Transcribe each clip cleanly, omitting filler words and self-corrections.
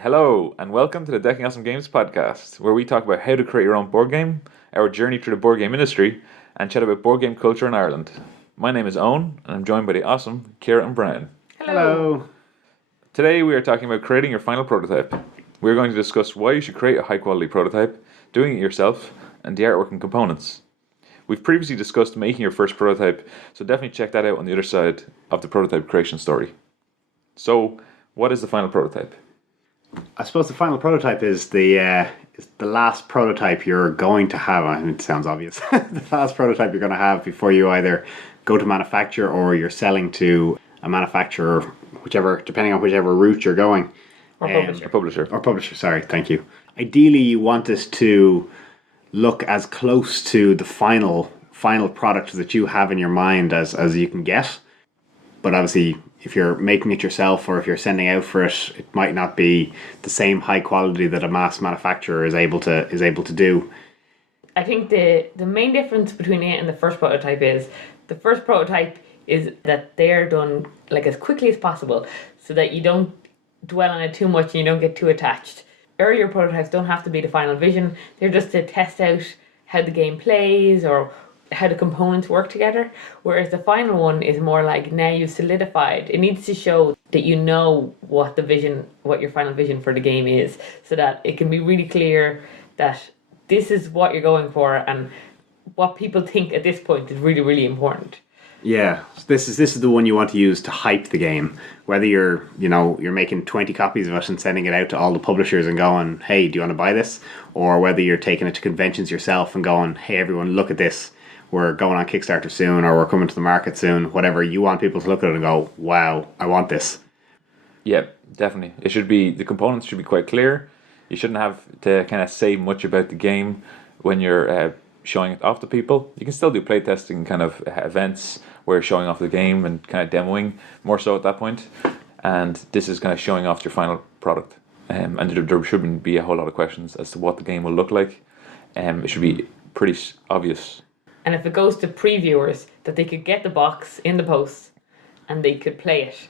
Hello, and welcome to the Decking Awesome Games podcast, where we talk about how to create your own board game, our journey through the board game industry, and chat about board game culture in Ireland. My name is Owen, and I'm joined by the awesome Ciara and Brian. Hello. Hello. Today we are talking about creating your final prototype. We're going to discuss why you should create a high quality prototype, doing it yourself, and the artwork and components. We've previously discussed making your first prototype, so definitely check that out on the other side of the prototype creation story. So, what is the final prototype? I suppose the final prototype is the last prototype you're going to have. I mean, it sounds obvious. The last prototype you're going to have before you either go to manufacture or you're selling to a manufacturer, whichever, depending on whichever route you're going. Or publisher. A publisher. Or publisher, sorry, thank you. Ideally, you want this to look as close to the final product that you have in your mind as you can get. But obviously, if you're making it yourself or if you're sending out for it, it might not be the same high quality that a mass manufacturer is able to do. I think the main difference between it and the first prototype is the first prototype is that they're done like as quickly as possible so that you don't dwell on it too much and you don't get too attached. Earlier prototypes don't have to be the final vision. They're just to test out how the game plays or how the components work together, whereas the final one is more like now you've solidified. It needs to show that you know what your final vision for the game is, so that it can be really clear that this is what you're going for and what people think at this point is really, really important. Yeah, this is the one you want to use to hype the game. Whether you're making 20 copies of it and sending it out to all the publishers and going, hey, do you want to buy this? Or whether you're taking it to conventions yourself and going, hey, everyone, look at this. We're going on Kickstarter soon, or we're coming to the market soon. Whatever, you want people to look at it and go, wow, I want this. Yeah, definitely. The components should be quite clear. You shouldn't have to kind of say much about the game when you're showing it off to people. You can still do playtesting kind of events where you're showing off the game and kind of demoing more so at that point. And this is kind of showing off your final product. And there shouldn't be a whole lot of questions as to what the game will look like. It should be pretty obvious. And if it goes to previewers, that they could get the box in the post and they could play it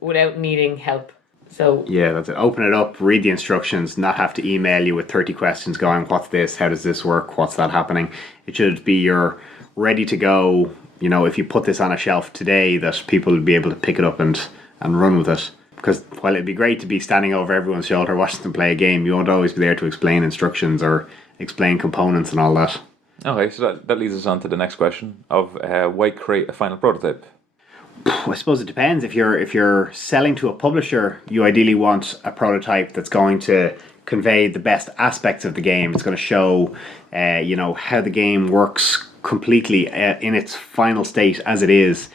without needing help. So yeah, that's it. Open it up, read the instructions, not have to email you with 30 questions going, what's this? How does this work? What's that happening? It should be you're ready to go. If you put this on a shelf today, that people will be able to pick it up and run with it. Because while it'd be great to be standing over everyone's shoulder watching them play a game, you won't always be there to explain instructions or explain components and all that. Okay, so that leads us on to the next question of why create a final prototype? I suppose it depends. If you're selling to a publisher, you ideally want a prototype that's going to convey the best aspects of the game. It's going to show, how the game works completely in its final state as it is.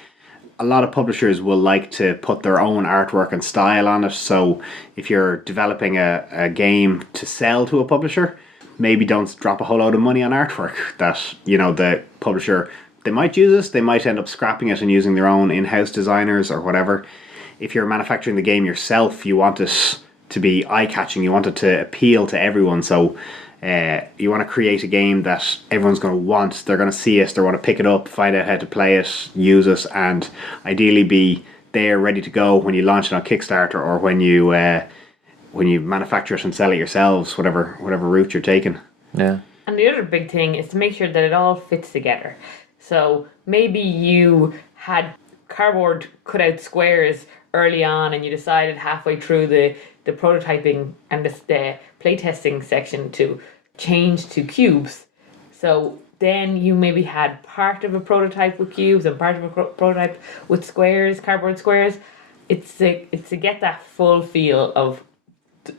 A lot of publishers will like to put their own artwork and style on it. So if you're developing a game to sell to a publisher, maybe don't drop a whole load of money on artwork that, the publisher, they might use this, they might end up scrapping it and using their own in-house designers or whatever. If you're manufacturing the game yourself, you want it to be eye-catching, you want it to appeal to everyone. So you want to create a game that everyone's going to want, they're going to see it, they want to pick it up, find out how to play it, use it, and ideally be there ready to go when you launch it on Kickstarter or when you manufacture it and sell it yourselves, whatever route you're taking. Yeah. And the other big thing is to make sure that it all fits together. So maybe you had cardboard cut out squares early on and you decided halfway through the prototyping and the playtesting section to change to cubes. So then you maybe had part of a prototype with cubes and part of a prototype with squares, cardboard squares. It's to get that full feel of,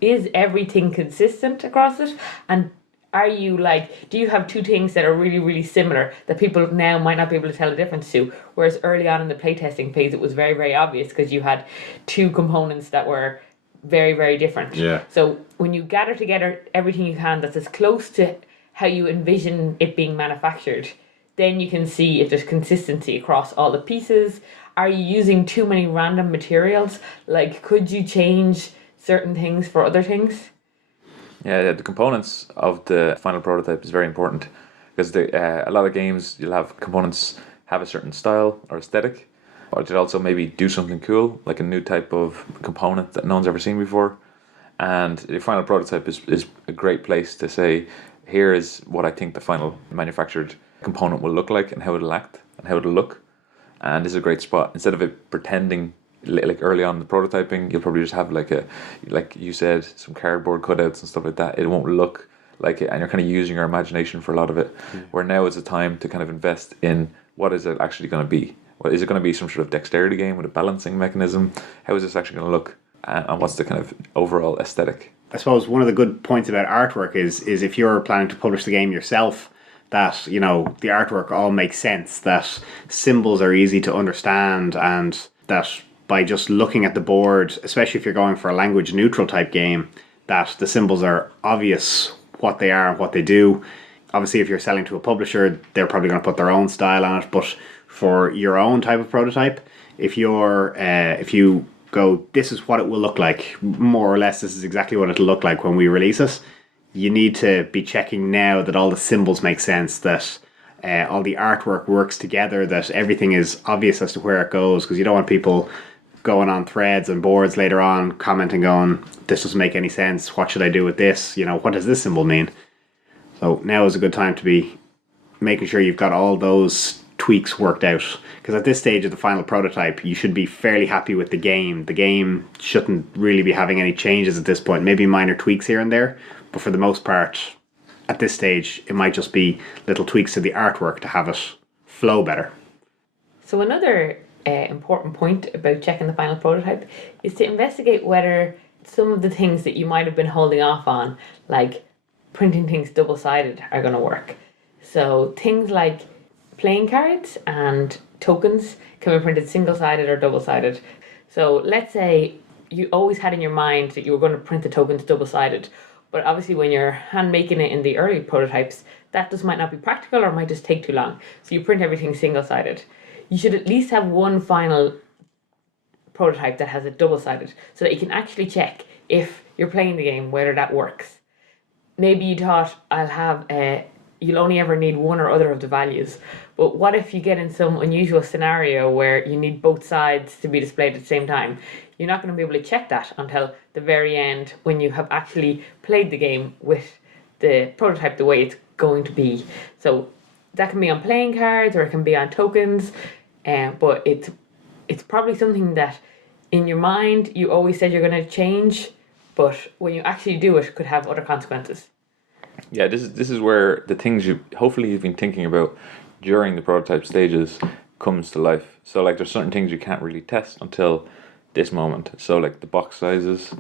is everything consistent across it? And do you have two things that are really, really similar that people now might not be able to tell the difference to? Whereas early on in the playtesting phase, it was very, very obvious because you had two components that were very, very different. Yeah. So when you gather together everything you can that's as close to how you envision it being manufactured, then you can see if there's consistency across all the pieces. Are you using too many random materials? Like, could you change certain things for other things? Yeah, the components of the final prototype is very important because a lot of games you'll have components have a certain style or aesthetic, or they'll also maybe do something cool, like a new type of component that no one's ever seen before. And the final prototype is a great place to say, here is what I think the final manufactured component will look like and how it'll act and how it'll look. And this is a great spot. Instead of it pretending, like early on in the prototyping, you'll probably just have like you said, some cardboard cutouts and stuff like that. It won't look like it, and you're kind of using your imagination for a lot of it. Where now is the time to kind of invest in what is it actually going to be. What is it going to be? Some sort of dexterity game with a balancing mechanism? How is this actually going to look? And what's the kind of overall aesthetic? I suppose one of the good points about artwork is if you're planning to publish the game yourself, that the artwork all makes sense, that symbols are easy to understand, and that by just looking at the board, especially if you're going for a language neutral type game, that the symbols are obvious what they are and what they do. Obviously, if you're selling to a publisher, they're probably going to put their own style on it, but for your own type of prototype, if you go, this is what it will look like, more or less this is exactly what it'll look like when we release it, you need to be checking now that all the symbols make sense, that all the artwork works together, that everything is obvious as to where it goes, because you don't want people going on threads and boards later on commenting going, this doesn't make any sense, what should I do with this, what does this symbol mean? So now is a good time to be making sure you've got all those tweaks worked out, because at this stage of the final prototype you should be fairly happy with the game shouldn't really be having any changes at this point, maybe minor tweaks here and there, but for the most part at this stage it might just be little tweaks to the artwork to have it flow better. So another important point about checking the final prototype is to investigate whether some of the things that you might have been holding off on, like printing things double-sided, are going to work. So things like playing cards and tokens can be printed single-sided or double-sided. So let's say you always had in your mind that you were going to print the tokens double-sided, but obviously when you're hand making it in the early prototypes, that just might not be practical or might just take too long. So you print everything single-sided. You should at least have one final prototype that has it double-sided so that you can actually check if you're playing the game whether that works. Maybe you thought, you'll only ever need one or other of the values. But what if you get in some unusual scenario where you need both sides to be displayed at the same time? You're not going to be able to check that until the very end when you have actually played the game with the prototype the way it's going to be. So that can be on playing cards or it can be on tokens, but it's probably something that in your mind you always said you're going to change, but when you actually do it could have other consequences. Yeah, this is where the things you've been thinking about during the prototype stages comes to life. So like there's certain things you can't really test until this moment. So like the box sizes,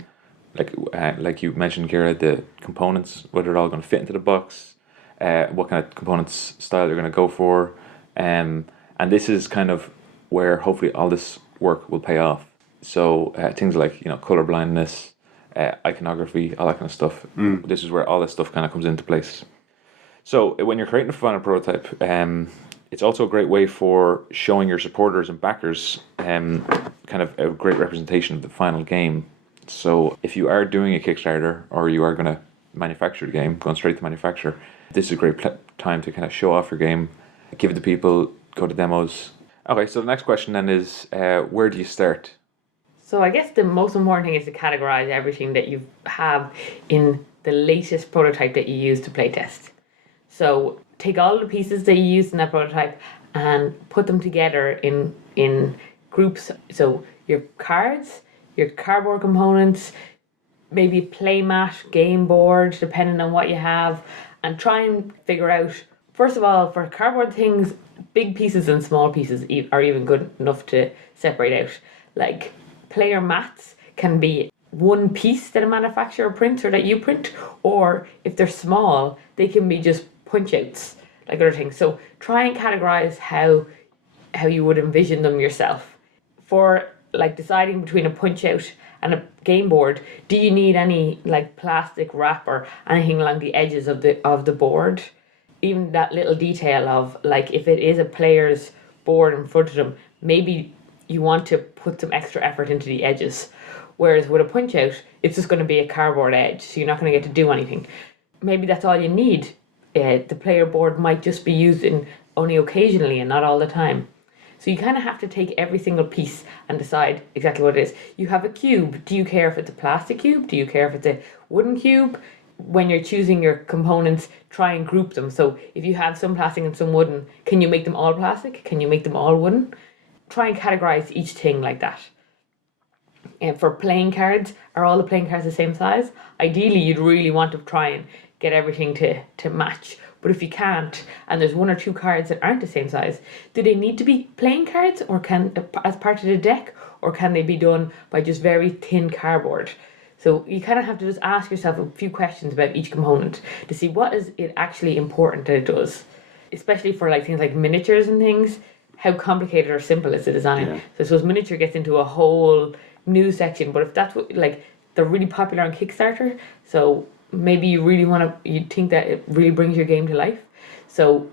like you mentioned, Kira, the components, whether they're all going to fit into the box, what kind of components style you're going to go for, and this is kind of where hopefully all this work will pay off. So things like color blindness, iconography, all that kind of stuff. This is where all this stuff kind of comes into place. So when you're creating a final prototype, it's also a great way for showing your supporters and backers kind of a great representation of the final game. So if you are doing a Kickstarter or you are going to manufacture the game, going straight to manufacture, this is a great time to kind of show off your game, give it to people, go to demos. Okay, so the next question then is, where do you start? So I guess the most important thing is to categorize everything that you have in the latest prototype that you use to playtest. So take all the pieces that you used in that prototype and put them together in groups. So your cards, your cardboard components, maybe play mat, game board, depending on what you have, and try and figure out, first of all, for cardboard things, big pieces and small pieces are even good enough to separate out. Like player mats can be one piece that a manufacturer prints or that you print, or if they're small, they can be just punch outs, like other things. So try and categorize how you would envision them yourself. For like deciding between a punch out and a game board, do you need any like plastic wrap or anything along the edges of the board? Even that little detail of like if it is a player's board in front of them, maybe you want to put some extra effort into the edges. Whereas with a punch out, it's just going to be a cardboard edge, so you're not going to get to do anything. Maybe that's all you need. The player board might just be used in only occasionally and not all the time. So you kind of have to take every single piece and decide exactly what it is. You have a cube. Do you care if it's a plastic cube? Do you care if it's a wooden cube? When you're choosing your components, try and group them. So if you have some plastic and some wooden, can you make them all plastic? Can you make them all wooden? Try and categorize each thing like that. And for playing cards, are all the playing cards the same size? Ideally, you'd really want to try and get everything to match. But if you can't, and there's one or two cards that aren't the same size, do they need to be playing cards, or can as part of the deck, or can they be done by just very thin cardboard? So you kind of have to just ask yourself a few questions about each component to see what is it actually important that it does. Especially for like things like miniatures and things, how complicated or simple is the design? Yeah. So I suppose miniature gets into a whole new section, but if that's what, like, they're really popular on Kickstarter, so maybe you think that it really brings your game to life. So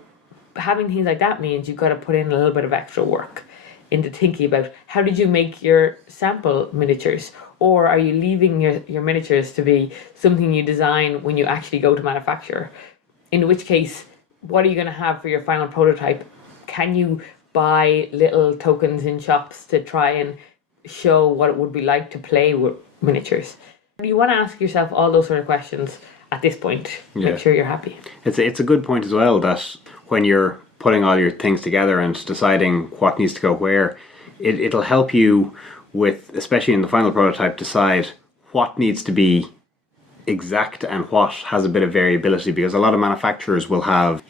having things like that means you've got to put in a little bit of extra work into thinking about how did you make your sample miniatures, or are you leaving your miniatures to be something you design when you actually go to manufacture? In which case, what are you going to have for your final prototype? Can you buy little tokens in shops to try and show what it would be like to play with miniatures? You want to ask yourself all those sort of questions at this point. Make sure you're happy. It's a good point as well, that when you're putting all your things together and deciding what needs to go where, it'll help you with, especially in the final prototype, decide what needs to be exact and what has a bit of variability, because a lot of manufacturers will have,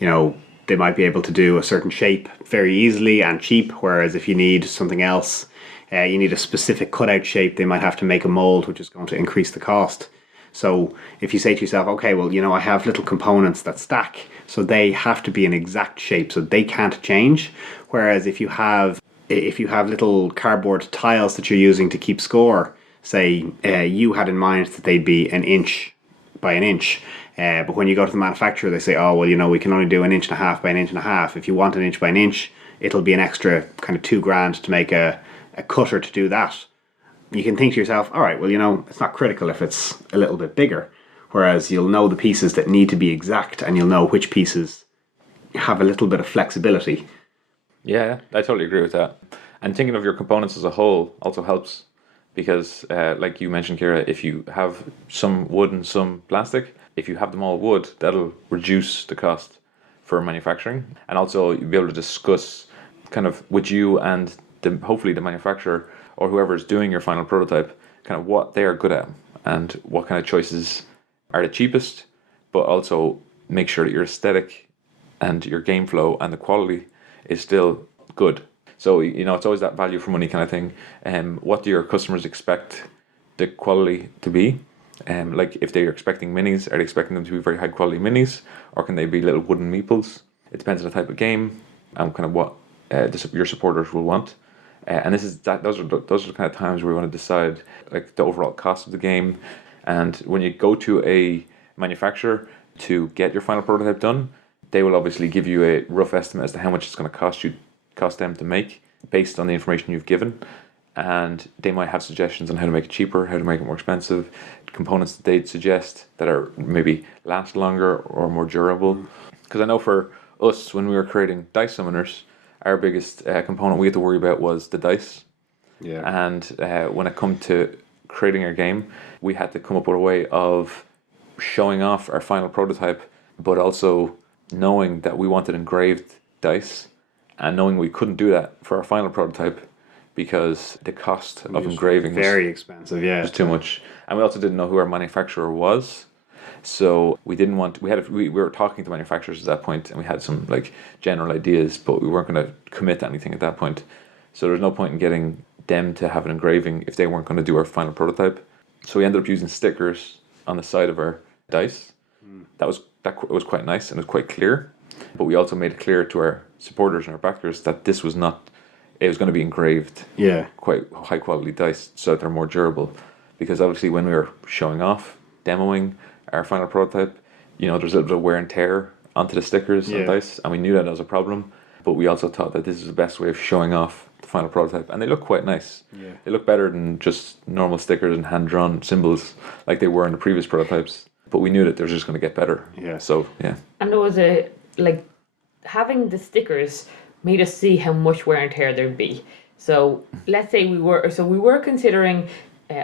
they might be able to do a certain shape very easily and cheap, whereas if you need something else, you need a specific cutout shape, they might have to make a mold, which is going to increase the cost. So if you say to yourself, okay, well, I have little components that stack, so they have to be an exact shape, so they can't change. Whereas if you have little cardboard tiles that you're using to keep score, say you had in mind that they'd be an inch by an inch, but when you go to the manufacturer, they say, oh, well, we can only do 1.5 inches by 1.5 inches. If you want 1 inch by 1 inch, it'll be an extra kind of $2,000 to make a cutter to do that. You can think to yourself, all right, well, it's not critical if it's a little bit bigger. Whereas you'll know the pieces that need to be exact, and you'll know which pieces have a little bit of flexibility. Yeah, I totally agree with that. And thinking of your components as a whole also helps, because like you mentioned, Kira, if you have some wood and some plastic, if you have them all wood, that'll reduce the cost for manufacturing. And also you'll be able to discuss kind of with you and hopefully the manufacturer or whoever is doing your final prototype, kind of what they are good at and what kind of choices are the cheapest, but also make sure that your aesthetic and your game flow and the quality is still good. So, it's always that value for money kind of thing. What do your customers expect the quality to be? Like if they're expecting minis, are they expecting them to be very high quality minis, or can they be little wooden meeples? It depends on the type of game and kind of what your supporters will want. And those are the kind of times where we want to decide like the overall cost of the game. And when you go to a manufacturer to get your final prototype done, they will obviously give you a rough estimate as to how much it's going to cost them to make based on the information you've given. And they might have suggestions on how to make it cheaper, how to make it more expensive, components that they'd suggest that are maybe last longer or more durable. Because I know for us, when we were creating dice summoners, our biggest component we had to worry about was the dice. Yeah. And when it come to creating our game, we had to come up with a way of showing off our final prototype, but also knowing that we wanted engraved dice, and knowing we couldn't do that for our final prototype because the cost of engraving very expensive. Yeah, was too much. And we also didn't know who our manufacturer was. So we didn't want. We were talking to manufacturers at that point, and we had some like general ideas, but we weren't going to commit to anything at that point. So there's no point in getting them to have an engraving if they weren't going to do our final prototype. So we ended up using stickers on the side of our dice. That was quite nice and it was quite clear. But we also made it clear to our supporters and our backers that this was not. It was going to be engraved. Yeah. Quite high quality dice, so that they're more durable. Because obviously, when we were showing off, demoing our final prototype, there's a little bit of wear and tear onto the stickers and dice, and we knew that was a problem. But we also thought that this is the best way of showing off the final prototype, and they look quite nice. Yeah. They look better than just normal stickers and hand drawn symbols like they were in the previous prototypes. But we knew that they were just going to get better. Yeah. So yeah. And there was having the stickers made us see how much wear and tear there'd be. So let's say we were considering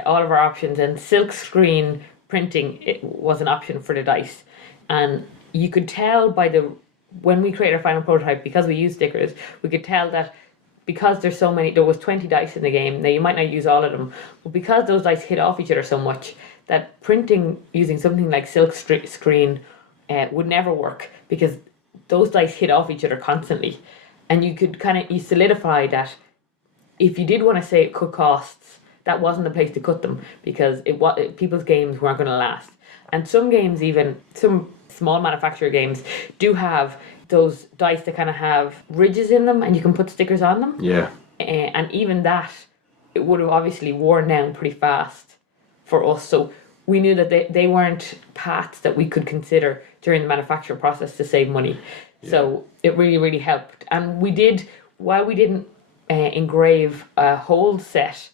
all of our options, and silk screen printing was an option for the dice, and you could tell when we created our final prototype, because we used stickers, we could tell that because there's so many, there was 20 dice in the game. Now you might not use all of them, but because those dice hit off each other so much, that printing using something like silk screen would never work, because those dice hit off each other constantly. And you could you solidify that if you did want to say cut costs, that wasn't the place to cut them, because people's games weren't going to last. And some games, even some small manufacturer games, do have those dice that kind of have ridges in them and you can put stickers on them. Yeah. And even that, it would have obviously worn down pretty fast for us. So we knew that they weren't paths that we could consider during the manufacture process to save money. Yeah. So it really, really helped. And while we didn't engrave a whole set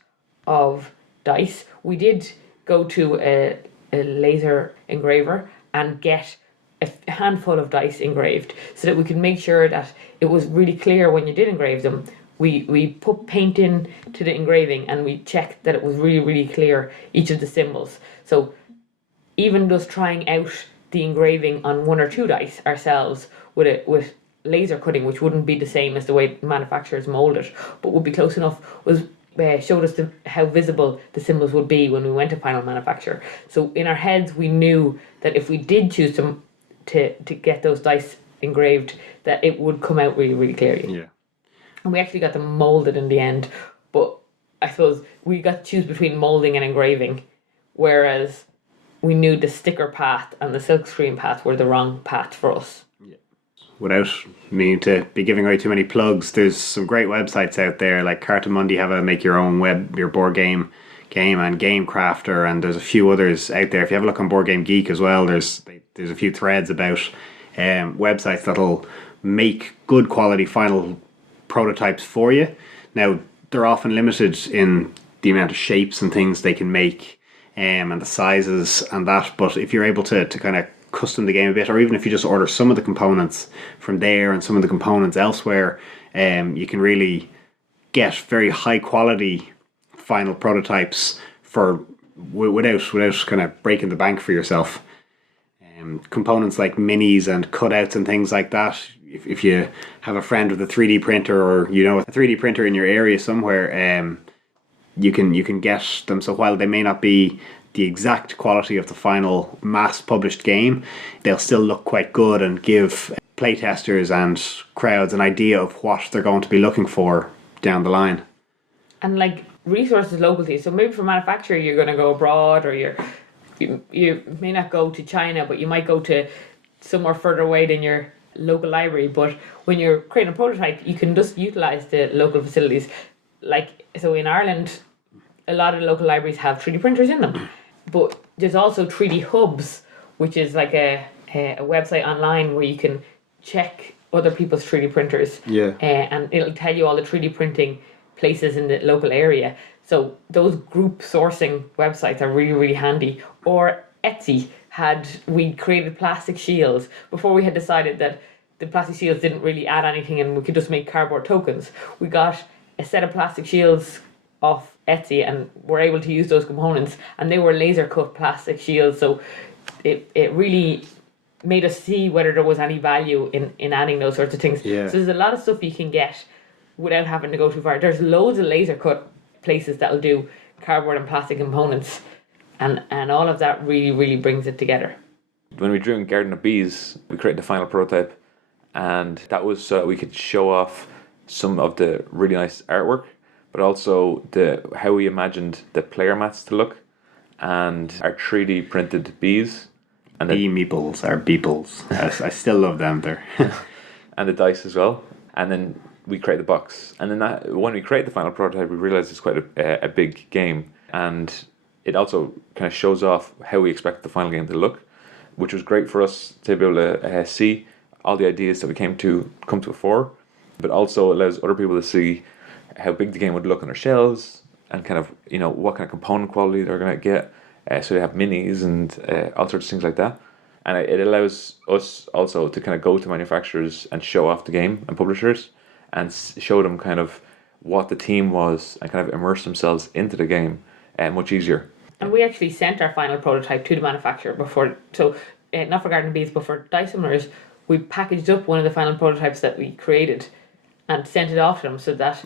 of dice, we did go to a laser engraver and get a handful of dice engraved, so that we could make sure that it was really clear when you did engrave them. We put paint in to the engraving, and we checked that it was really, really clear, each of the symbols. So even just trying out the engraving on one or two dice ourselves with laser cutting, which wouldn't be the same as the way manufacturers mold it, but would be close enough, showed us how visible the symbols would be when we went to final manufacture. So in our heads, we knew that if we did choose to get those dice engraved, that it would come out really, really clearly. Yeah. And we actually got them molded in the end, but I suppose we got to choose between molding and engraving, whereas we knew the sticker path and the silkscreen path were the wrong path for us. Without meaning to be giving away too many plugs, there's some great websites out there, like Cartamundi have a make your own your board game, and Game Crafter, and there's a few others out there. If you have a look on Board Game Geek as well, there's a few threads about websites that'll make good quality final prototypes for you. Now, they're often limited in the amount of shapes and things they can make, and the sizes and that, but if you're able to kind of custom the game a bit, or even if you just order some of the components from there and some of the components elsewhere, you can really get very high quality final prototypes for without kind of breaking the bank for yourself. Components like minis and cutouts and things like that, if you have a friend with a 3D printer, or you know a 3D printer in your area somewhere, you can get them. So while they may not be the exact quality of the final mass published game, they'll still look quite good and give playtesters and crowds an idea of what they're going to be looking for down the line. And like resources locally, so maybe for manufacturer you're going to go abroad, or you may not go to China, but you might go to somewhere further away than your local library. But when you're creating a prototype, you can just utilize the local facilities. Like, so in Ireland, a lot of the local libraries have 3D printers in them. But there's also 3D Hubs, which is like a website online where you can check other people's 3D printers. Yeah. And it'll tell you all the 3D printing places in the local area. So those group sourcing websites are really, really handy. Or Etsy we created plastic shields before we had decided that the plastic shields didn't really add anything and we could just make cardboard tokens. We got a set of plastic shields off Etsy and were able to use those components, and they were laser cut plastic shields, so it really made us see whether there was any value in adding those sorts of things. Yeah. So there's a lot of stuff you can get without having to go too far. There's loads of laser cut places that'll do cardboard and plastic components, and all of that really, really brings it together. When we drew in Garden of Bees, we created the final prototype, and that was so we could show off some of the really nice artwork, but also how we imagined the player mats to look, and our 3D printed bees. And Bee meeples are beeples. I still love them there. And the dice as well. And then we create the box. And then when we create the final prototype, we realized it's quite a big game. And it also kind of shows off how we expect the final game to look, which was great for us to be able to see all the ideas that we come to a fore, but also allows other people to see how big the game would look on their shelves, and kind of, you know, what kind of component quality they're going to get. So they have minis and all sorts of things like that. And it allows us also to kind of go to manufacturers and show off the game, and publishers, and show them kind of what the team was and kind of immerse themselves into the game much easier. And we actually sent our final prototype to the manufacturer before, so not for Garden Bees, but for Dice Similars, we packaged up one of the final prototypes that we created and sent it off to them, so that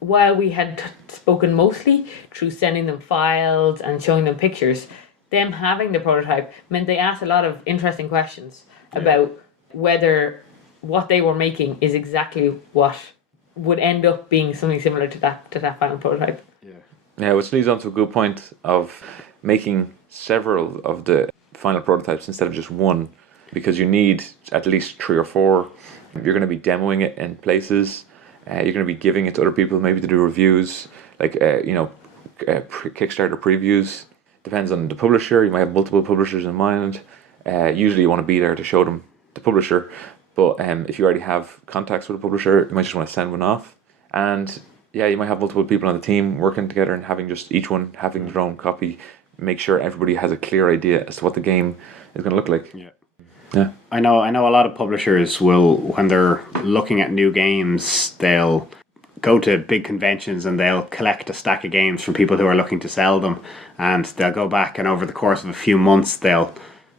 while we had spoken mostly through sending them files and showing them pictures, them having the prototype meant they asked a lot of interesting questions about whether what they were making is exactly what would end up being something similar to that final prototype. Yeah, which leads on to a good point of making several of the final prototypes instead of just one, because you need at least 3 or 4. You're going to be demoing it in places. You're going to be giving it to other people, maybe to do reviews, like Kickstarter previews. Depends on the publisher. You might have multiple publishers in mind. Usually, you want to be there to show them the publisher. But if you already have contacts with a publisher, you might just want to send one off. And yeah, you might have multiple people on the team working together and having just each one having their own copy. Make sure everybody has a clear idea as to what the game is going to look like. Yeah. I know a lot of publishers will, when they're looking at new games, they'll go to big conventions and they'll collect a stack of games from people who are looking to sell them, and they'll go back and over the course of a few months they'll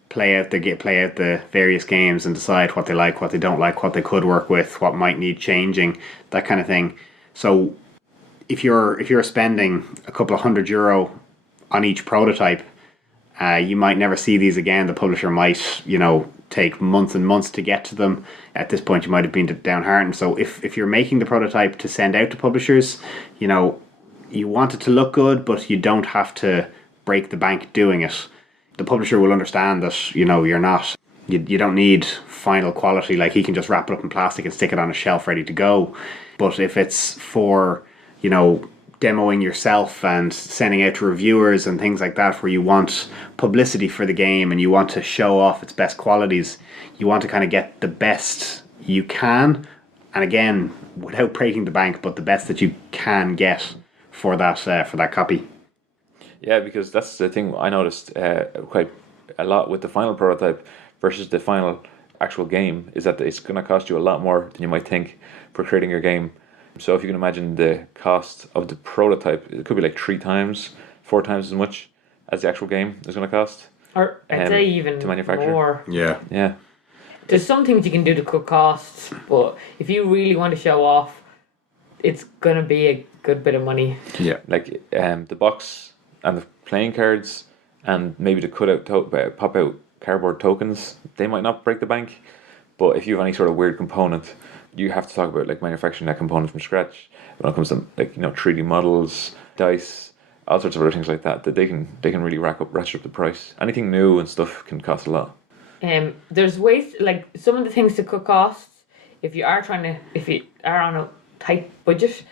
play out the various games and decide what they like, what they don't like, what they could work with, what might need changing, that kind of thing. So if you're spending a couple of €100 on each prototype, you might never see these again. The publisher might, take months and months to get to them. At this point, you might have been downhearted. So if you're making the prototype to send out to publishers, you want it to look good, but you don't have to break the bank doing it. The publisher will understand that, you don't need final quality. Like, he can just wrap it up in plastic and stick it on a shelf ready to go. But if it's for, demoing yourself and sending out to reviewers and things like that, where you want publicity for the game and you want to show off its best qualities, you want to kind of get the best you can, and again, without breaking the bank, but the best that you can get for that copy. Yeah, because that's the thing I noticed quite a lot with the final prototype versus the final actual game, is that it's going to cost you a lot more than you might think for creating your game. So if you can imagine the cost of the prototype, it could be like 3 times, 4 times as much as the actual game is going to cost. Or I'd say even to manufacture. more. Yeah. There's some things you can do to cut costs, but if you really want to show off, it's going to be a good bit of money. Yeah, like the box and the playing cards and maybe the pop out cardboard tokens, they might not break the bank, but if you have any sort of weird component, you have to talk about like manufacturing that component from scratch when it comes to 3D models, dice, all sorts of other things like that they can really ratchet up the price. Anything new and stuff can cost a lot. There's ways, like some of the things to cut costs, if you are on a tight budget,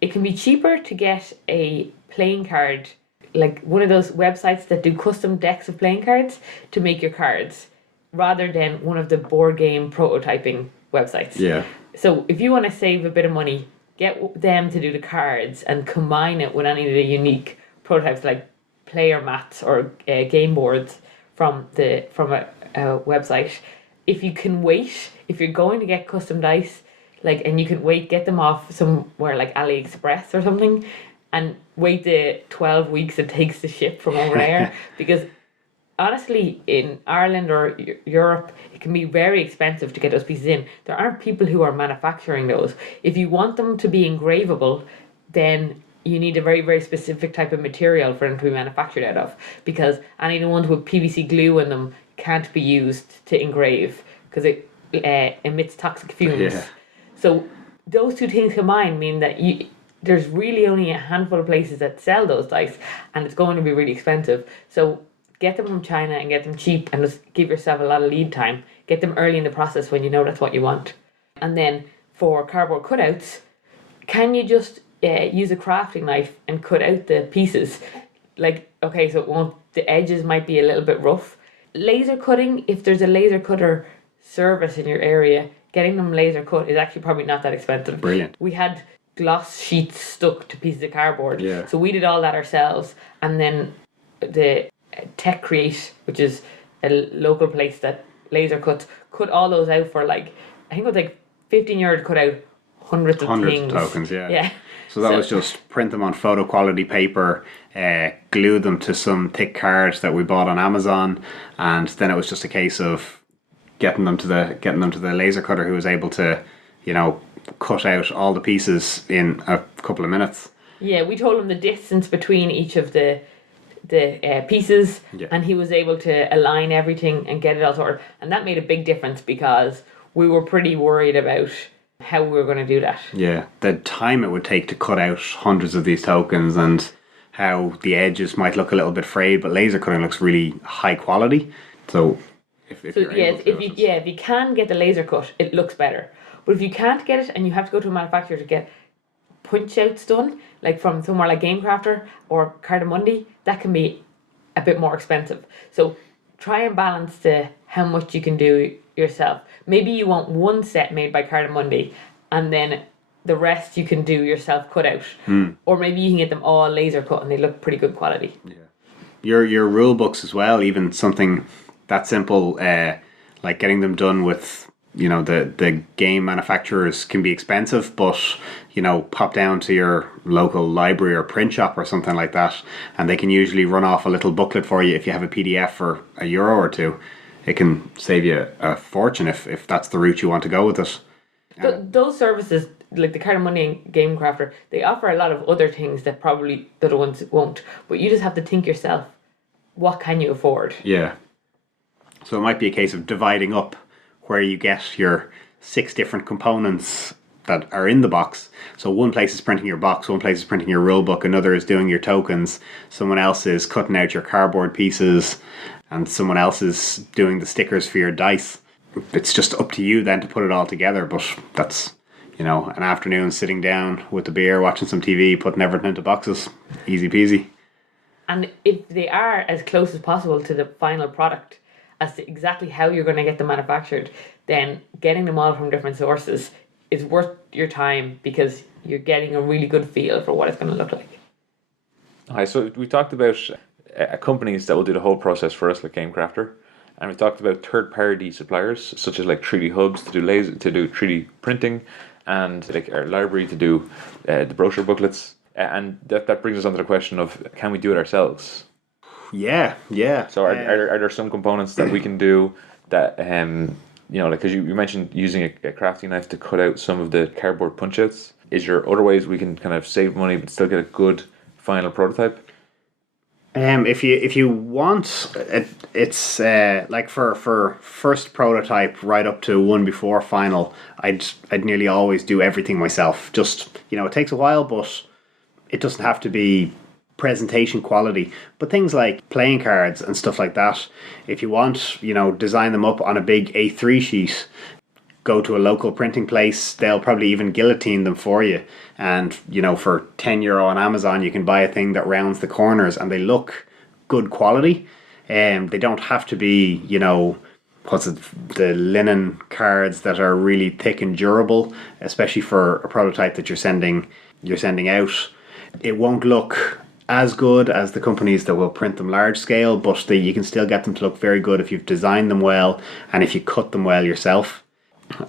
it can be cheaper to get a playing card, like one of those websites that do custom decks of playing cards to make your cards, rather than one of the board game prototyping websites. Yeah. So if you want to save a bit of money, get them to do the cards and combine it with any of the unique prototypes like player mats or game boards from a website. If you can wait, if you're going to get custom dice, and you can get them off somewhere like AliExpress or something, and wait the 12 weeks it takes to ship from over there, because honestly, in Ireland or Europe, it can be very expensive to get those pieces in. There aren't people who are manufacturing those. If you want them to be engravable, then you need a very, very specific type of material for them to be manufactured out of, because any of the ones with PVC glue in them can't be used to engrave because it emits toxic fumes. Yeah. So those two things combined mean that there's really only a handful of places that sell those dice, and it's going to be really expensive. So get them from China and get them cheap, and just give yourself a lot of lead time. Get them early in the process when you know that's what you want. And then for cardboard cutouts, can you just use a crafting knife and cut out the pieces? So the edges might be a little bit rough. Laser cutting, if there's a laser cutter service in your area, getting them laser cut is actually probably not that expensive. Brilliant. We had gloss sheets stuck to pieces of cardboard. Yeah. So we did all that ourselves, and then the Tech Create, which is a local place that laser cut all those out for I think it was €15 to cut out hundreds of Hundreds things. of tokens, yeah. Yeah. So that was just print them on photo quality paper, glue them to some thick card that we bought on Amazon, and then it was just a case of getting them to the laser cutter, who was able to, cut out all the pieces in a couple of minutes. Yeah, we told him the distance between each of the pieces, Yeah. and he was able to align everything and get it all sorted. And that made a big difference because we were pretty worried about how we were going to do that. Yeah, the time it would take to cut out hundreds of these tokens, and how the edges might look a little bit frayed, but laser cutting looks really high quality. So if you're able to, if you can get the laser cut, it looks better. But if you can't get it and you have to go to a manufacturer to get punch outs done, like from somewhere like GameCrafter or Cardamundi, that can be a bit more expensive. So try and balance how much you can do yourself. Maybe you want one set made by Cardamundi, and then the rest you can do yourself cut out. Or maybe you can get them all laser cut and they look pretty good quality. Yeah. Your rule books as well, even something that simple, like getting them done with, the game manufacturers can be expensive, but pop down to your local library or print shop or something like that, and they can usually run off a little booklet for you if you have a PDF for €1 or two. It can save you a fortune if that's the route you want to go with it. Those services, like the Cardamundi and GameCrafter, they offer a lot of other things that probably the other ones won't. But you just have to think yourself, what can you afford? Yeah. So it might be a case of dividing up where you get your 6 different components that are in the box. So one place is printing your box, one place is printing your rulebook, another is doing your tokens, someone else is cutting out your cardboard pieces, and someone else is doing the stickers for your dice. It's just up to you then to put it all together, but that's, an afternoon sitting down with the beer, watching some TV, putting everything into boxes. Easy peasy. And if they are as close as possible to the final product as to exactly how you're going to get them manufactured, then getting them all from different sources is worth your time, because you're getting a really good feel for what it's going to look like. Hi, so we talked about companies that will do the whole process for us, like GameCrafter, and we talked about third-party suppliers such as like 3D Hubs to do 3D printing, and like our library to do the brochure booklets, and that brings us on to the question of, can we do it ourselves? Yeah. So are there some components that we can do that like, because you mentioned using a crafting knife to cut out some of the cardboard punch outs. Is there other ways we can kind of save money but still get a good final prototype? If you want, it's like for first prototype right up to one before final, I'd nearly always do everything myself. Just, it takes a while, but it doesn't have to be presentation quality. But things like playing cards and stuff like that, if you want, design them up on a big A3 sheet, go to a local printing place, they'll probably even guillotine them for you. And, for €10 on Amazon, you can buy a thing that rounds the corners and they look good quality. They don't have to be, the linen cards that are really thick and durable, especially for a prototype that you're sending out. It won't look as good as the companies that will print them large scale, but you can still get them to look very good if you've designed them well and if you cut them well yourself.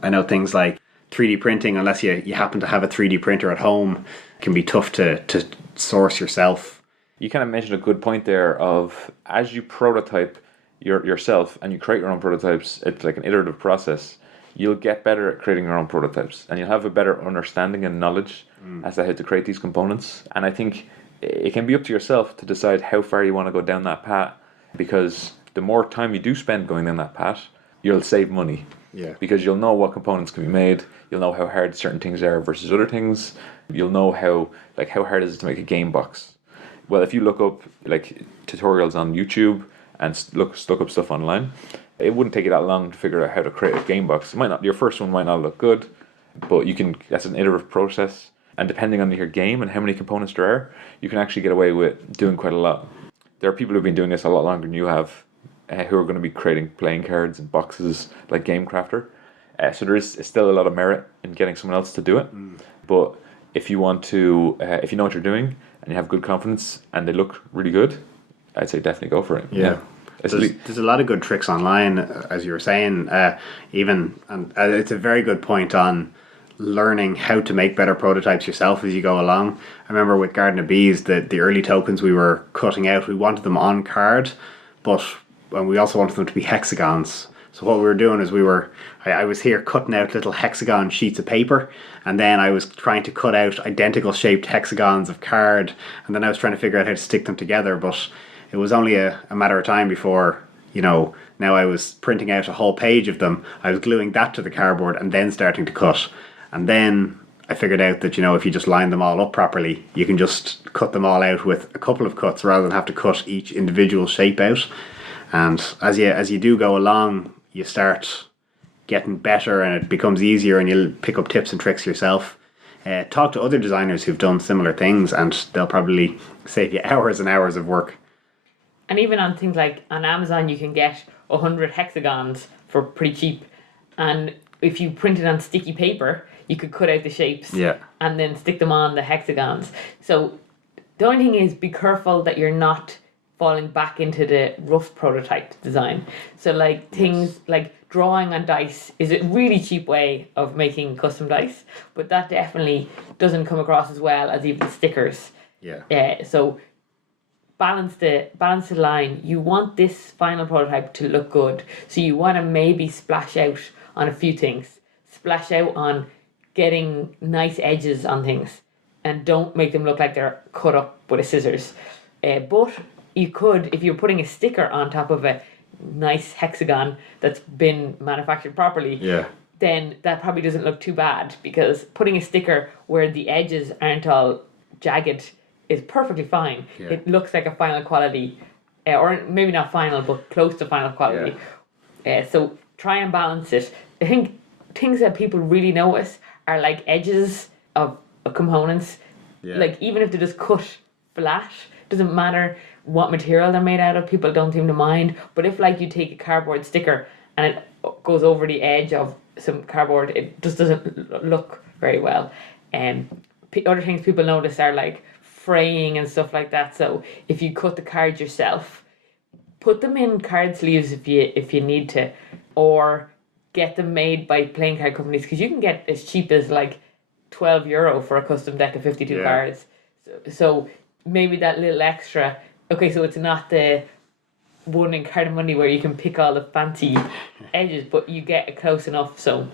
I know things like 3D printing, unless you happen to have a 3D printer at home, can be tough to source yourself. You kind of mentioned a good point there of, as you prototype yourself and you create your own prototypes, it's like an iterative process. You'll get better at creating your own prototypes and you'll have a better understanding and knowledge as to how to create these components. And I think it can be up to yourself to decide how far you want to go down that path, because the more time you do spend going down that path, you'll save money. Yeah. Because you'll know what components can be made, you'll know how hard certain things are versus other things, you'll know how hard is it to make a game box. Well, if you look up like tutorials on YouTube and look up stuff online, it wouldn't take you that long to figure out how to create a game box. Your first one might not look good, but that's an iterative process. And depending on your game and how many components there are, you can actually get away with doing quite a lot. There are people who've been doing this a lot longer than you have, who are going to be creating playing cards and boxes like GameCrafter. So there is still a lot of merit in getting someone else to do it. But if you want to, if you know what you're doing and you have good confidence and they look really good, I'd say definitely go for it. Yeah. There's a lot of good tricks online, as you were saying, and it's a very good point on learning how to make better prototypes yourself as you go along. I remember with Garden of Bees, the early tokens we were cutting out, we wanted them on card, but and we also wanted them to be hexagons. So what we were doing is I was here cutting out little hexagon sheets of paper, and then I was trying to cut out identical shaped hexagons of card, and then I was trying to figure out how to stick them together. But it was only a matter of time before, now I was printing out a whole page of them. I was gluing that to the cardboard and then starting to cut. And then I figured out that, if you just line them all up properly, you can just cut them all out with a couple of cuts rather than have to cut each individual shape out. And as you do go along, you start getting better and it becomes easier, and you'll pick up tips and tricks yourself. Talk to other designers who've done similar things, and they'll probably save you hours and hours of work. And even on things like on Amazon, you can get 100 hexagons for pretty cheap. And if you print it on sticky paper, you could cut out the shapes and then stick them on the hexagons. So the only thing is, be careful that you're not falling back into the rough prototype design. So like things like drawing on dice is a really cheap way of making custom dice, but that definitely doesn't come across as well as even stickers. So balance the line. You want this final prototype to look good, so you want to maybe splash out on a few things. Splash out on getting nice edges on things, and don't make them look like they're cut up with a scissors. But you could, if you're putting a sticker on top of a nice hexagon that's been manufactured properly, then that probably doesn't look too bad, because putting a sticker where the edges aren't all jagged is perfectly fine. It looks like a final quality, or maybe not final, but close to final quality. So try and balance it. I think things that people really notice are like edges of components. Like even if they're just cut flat, doesn't matter what material they're made out of, people don't seem to mind. But if like you take a cardboard sticker and it goes over the edge of some cardboard, it just doesn't look very well. Other things people notice are like fraying and stuff like that. So if you cut the cards yourself, put them in card sleeves if you need to, or get them made by playing card companies, because you can get as cheap as like €12 for a custom deck of 52 cards. So maybe that little extra. Okay, so it's not the one in Card Money where you can pick all the fancy edges, but you get it close enough. So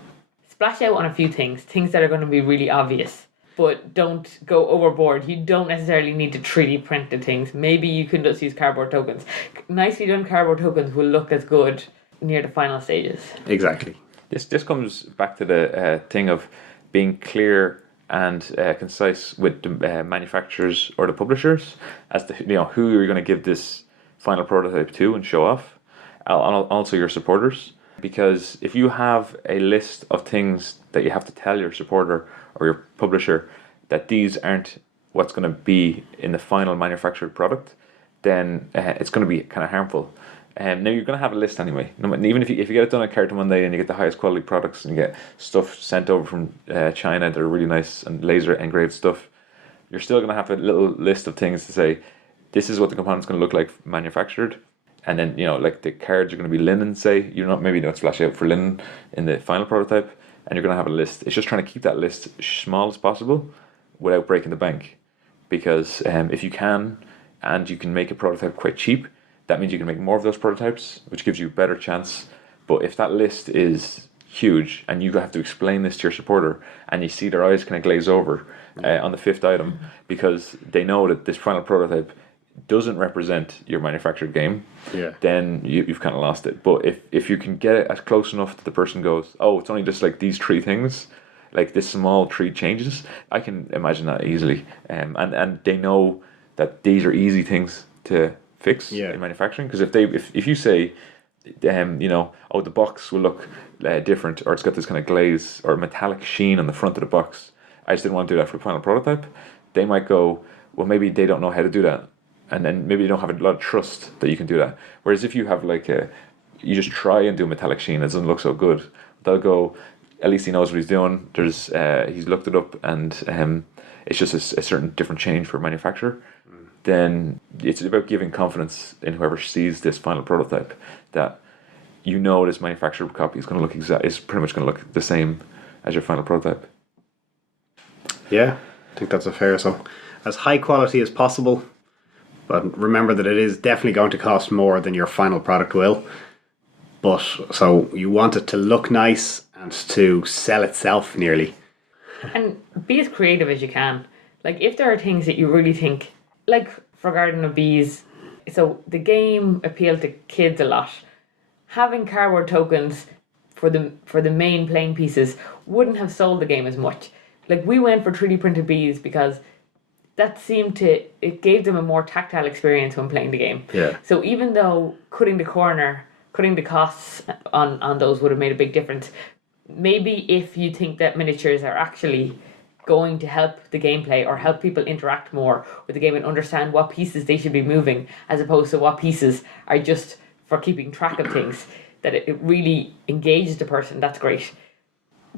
splash out on a few things that are going to be really obvious, but don't go overboard. You don't necessarily need to 3D print the things. Maybe you can just use cardboard tokens. Nicely done cardboard tokens will look as good near the final stages. Exactly. This comes back to the thing of being clear and concise with the manufacturers or the publishers as to who you're going to give this final prototype to and show off, and also your supporters. Because if you have a list of things that you have to tell your supporter or your publisher that these aren't what's going to be in the final manufactured product, then it's going to be kind of harmful. Now you're going to have a list anyway. Even if you get it done at Carton Monday and you get the highest quality products and you get stuff sent over from China that are really nice and laser engraved stuff, you're still going to have a little list of things to say, this is what the component's going to look like manufactured. And then, like the cards are going to be linen, say. Maybe don't splash out for linen in the final prototype, and you're going to have a list. It's just trying to keep that list small as possible without breaking the bank. Because if you can, and you can make a prototype quite cheap, that means you can make more of those prototypes, which gives you a better chance. But if that list is huge and you have to explain this to your supporter and you see their eyes kind of glaze over on the fifth item because they know that this final prototype doesn't represent your manufactured game, then you've kind of lost it. But if you can get it as close enough that the person goes, oh, it's only just like these three things, like this small three changes, I can imagine that easily. And they know that these are easy things to fix in manufacturing, because if you say the box will look different, or it's got this kind of glaze or metallic sheen on the front of the box, I just didn't want to do that for the final prototype, they might go, well, maybe they don't know how to do that, and then maybe they don't have a lot of trust that you can do that. Whereas if you have you just try and do a metallic sheen, it doesn't look so good, they'll go, at least he knows what he's doing, he's looked it up, and it's just a certain different change for manufacturer. Then it's about giving confidence in whoever sees this final prototype that this manufactured copy is going to look is pretty much going to look the same as your final prototype. Yeah, I think that's a fair. So, as high quality as possible, but remember that it is definitely going to cost more than your final product will. But so you want it to look nice and to sell itself nearly. And be as creative as you can. Like, if there are things that you really think, like for Garden of Bees, so the game appealed to kids a lot. Having cardboard tokens for the main playing pieces wouldn't have sold the game as much. Like, we went for 3D printed bees because that seemed to, it gave them a more tactile experience when playing the game. Yeah. So even though cutting the costs on those would have made a big difference, maybe if you think that miniatures are actually going to help the gameplay or help people interact more with the game and understand what pieces they should be moving as opposed to what pieces are just for keeping track of things, that it really engages the person, that's great.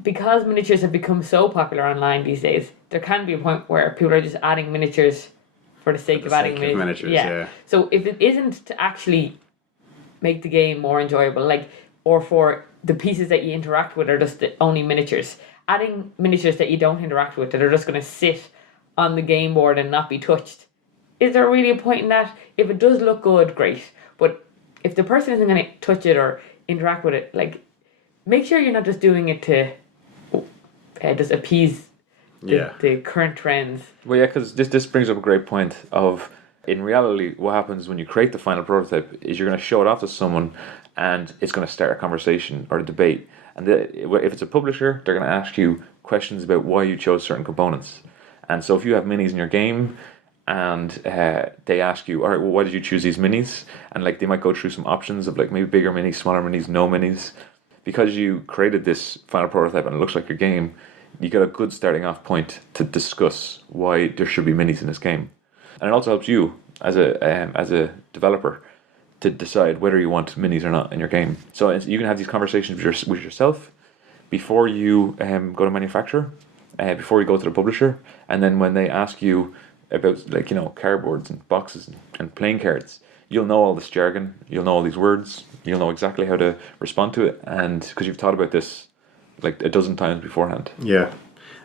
Because miniatures have become so popular online these days, there can be a point where people are just adding miniatures for the sake of adding miniatures. Yeah. So if it isn't to actually make the game more enjoyable, like, or for the pieces that you interact with are just the only miniatures, adding miniatures that you don't interact with that are just going to sit on the game board and not be touched, is there really a point in that? If it does look good, great, but if the person isn't going to touch it or interact with it, like, make sure you're not just doing it to just appease the current trends. Well, yeah, because this brings up a great point of, in reality, what happens when you create the final prototype is you're going to show it off to someone and it's going to start a conversation or a debate. And if it's a publisher, they're going to ask you questions about why you chose certain components. And so if you have minis in your game and they ask you, all right, well, why did you choose these minis? And like, they might go through some options of like maybe bigger minis, smaller minis, no minis. Because you created this final prototype and it looks like your game, you get a good starting off point to discuss why there should be minis in this game. And it also helps you as a developer to decide whether you want minis or not in your game. So you can have these conversations with yourself before you go to manufacturer, before you go to the publisher, and then when they ask you about, like, you know, cardboards and boxes and playing cards, you'll know all this jargon, you'll know all these words, you'll know exactly how to respond to it, and because you've thought about this like a dozen times beforehand. Yeah.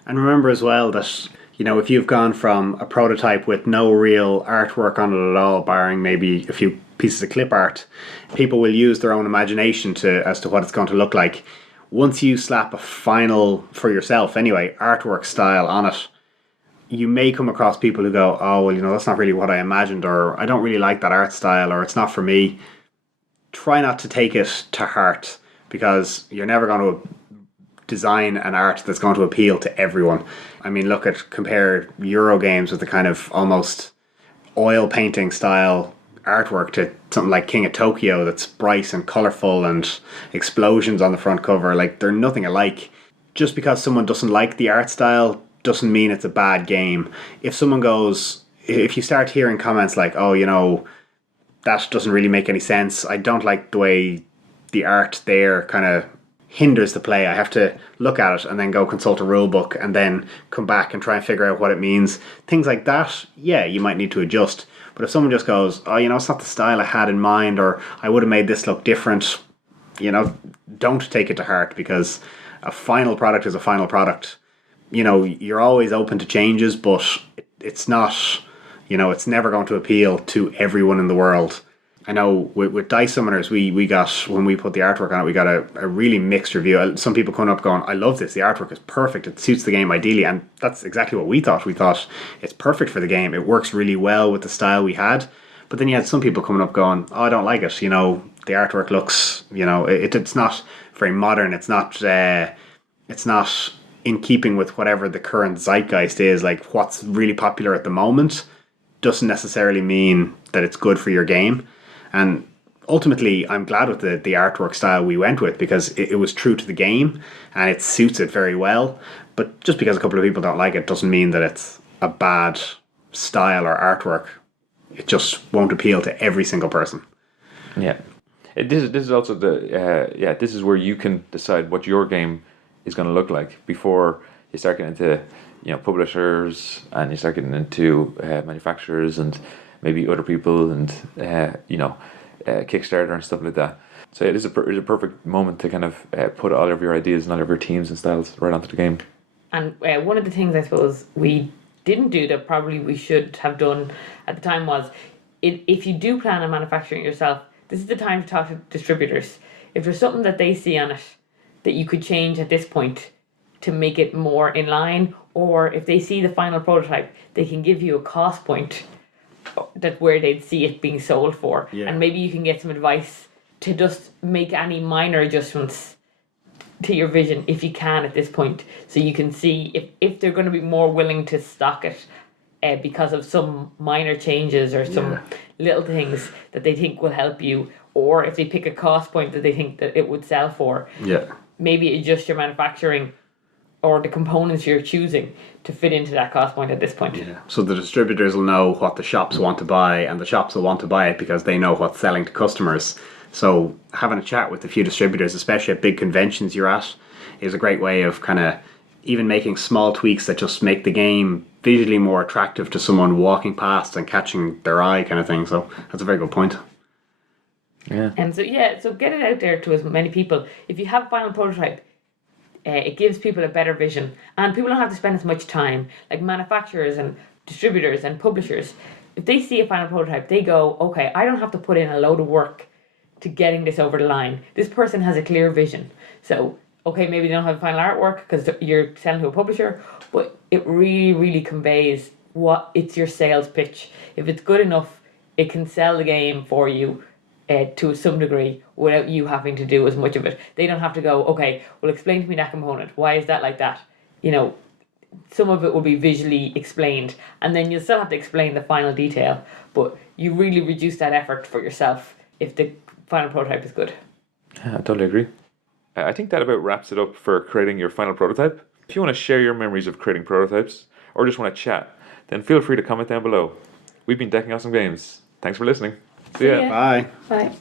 And remember as well that, you know, if you've gone from a prototype with no real artwork on it at all, barring maybe a few pieces of clip art, people will use their own imagination as to what it's going to look like. Once you slap a final, for yourself anyway, artwork style on it, you may come across people who go, oh, well, you know, that's not really what I imagined, or I don't really like that art style, or it's not for me. Try not to take it to heart, because you're never going to design an art that's going to appeal to everyone. I mean, compare Euro games with the kind of almost oil painting style artwork to something like King of Tokyo that's bright and colourful and explosions on the front cover. Like, they're nothing alike. Just because someone doesn't like the art style doesn't mean it's a bad game. If you start hearing comments like, oh, you know, that doesn't really make any sense, I don't like the way the art there kind of hinders the play, I have to look at it and then go consult a rule book and then come back and try and figure out what it means, things like that, yeah, you might need to adjust. But if someone just goes, oh, you know, it's not the style I had in mind, or I would have made this look different, you know, don't take it to heart, because a final product is a final product. You know, you're always open to changes, but it's not, you know, it's never going to appeal to everyone in the world. I know with Dice Summoners, we got, when we put the artwork on it, we got a really mixed review. Some people coming up going, I love this, the artwork is perfect, it suits the game ideally, and that's exactly what we thought. We thought it's perfect for the game, it works really well with the style we had. But then you had some people coming up going, oh, I don't like it, you know, the artwork looks, you know, it's not very modern, it's not in keeping with whatever the current zeitgeist is, like what's really popular at the moment doesn't necessarily mean that it's good for your game. And ultimately, I'm glad with the artwork style we went with, because it was true to the game and it suits it very well. But just because a couple of people don't like it doesn't mean that it's a bad style or artwork. It just won't appeal to every single person. Yeah. This is also this is where you can decide what your game is going to look like before you start getting into, you know, publishers, and you start getting into manufacturers and maybe other people, and Kickstarter and stuff like that. So it is a perfect moment to kind of put all of your ideas and all of your teams and styles right onto the game. And one of the things I suppose we didn't do that probably we should have done at the time was, if you do plan on manufacturing it yourself, this is the time to talk to distributors. If there's something that they see on it that you could change at this point to make it more in line, or if they see the final prototype, they can give you a cost point that where they'd see it being sold for. Yeah. And maybe you can get some advice to just make any minor adjustments to your vision if you can at this point, so you can see if they're going to be more willing to stock it because of some minor changes or some little things that they think will help you, or if they pick a cost point that they think that it would sell for. Maybe adjust your manufacturing or the components you're choosing to fit into that cost point at this point. So the distributors will know what the shops want to buy, and the shops will want to buy it because they know what's selling to customers. So having a chat with a few distributors, especially at big conventions you're at, is a great way of kind of even making small tweaks that just make the game visually more attractive to someone walking past and catching their eye, kind of thing. So that's a very good point. And so get it out there to as many people. If you have a final prototype, it gives people a better vision, and people don't have to spend as much time. Like manufacturers and distributors and publishers, if they see a final prototype, they go, okay, I don't have to put in a load of work to getting this over the line. This person has a clear vision. So, okay, maybe they don't have final artwork because you're selling to a publisher, but it really, really conveys what it's your sales pitch. If it's good enough, it can sell the game for you to some degree without you having to do as much of it. They don't have to go, okay, well, explain to me that component. Why is that like that? You know, some of it will be visually explained, and then you'll still have to explain the final detail, but you really reduce that effort for yourself if the final prototype is good. Yeah, I totally agree. I think that about wraps it up for creating your final prototype. If you want to share your memories of creating prototypes, or just want to chat, then feel free to comment down below. We've been Decking Awesome Games. Thanks for listening. See ya. Bye. Bye.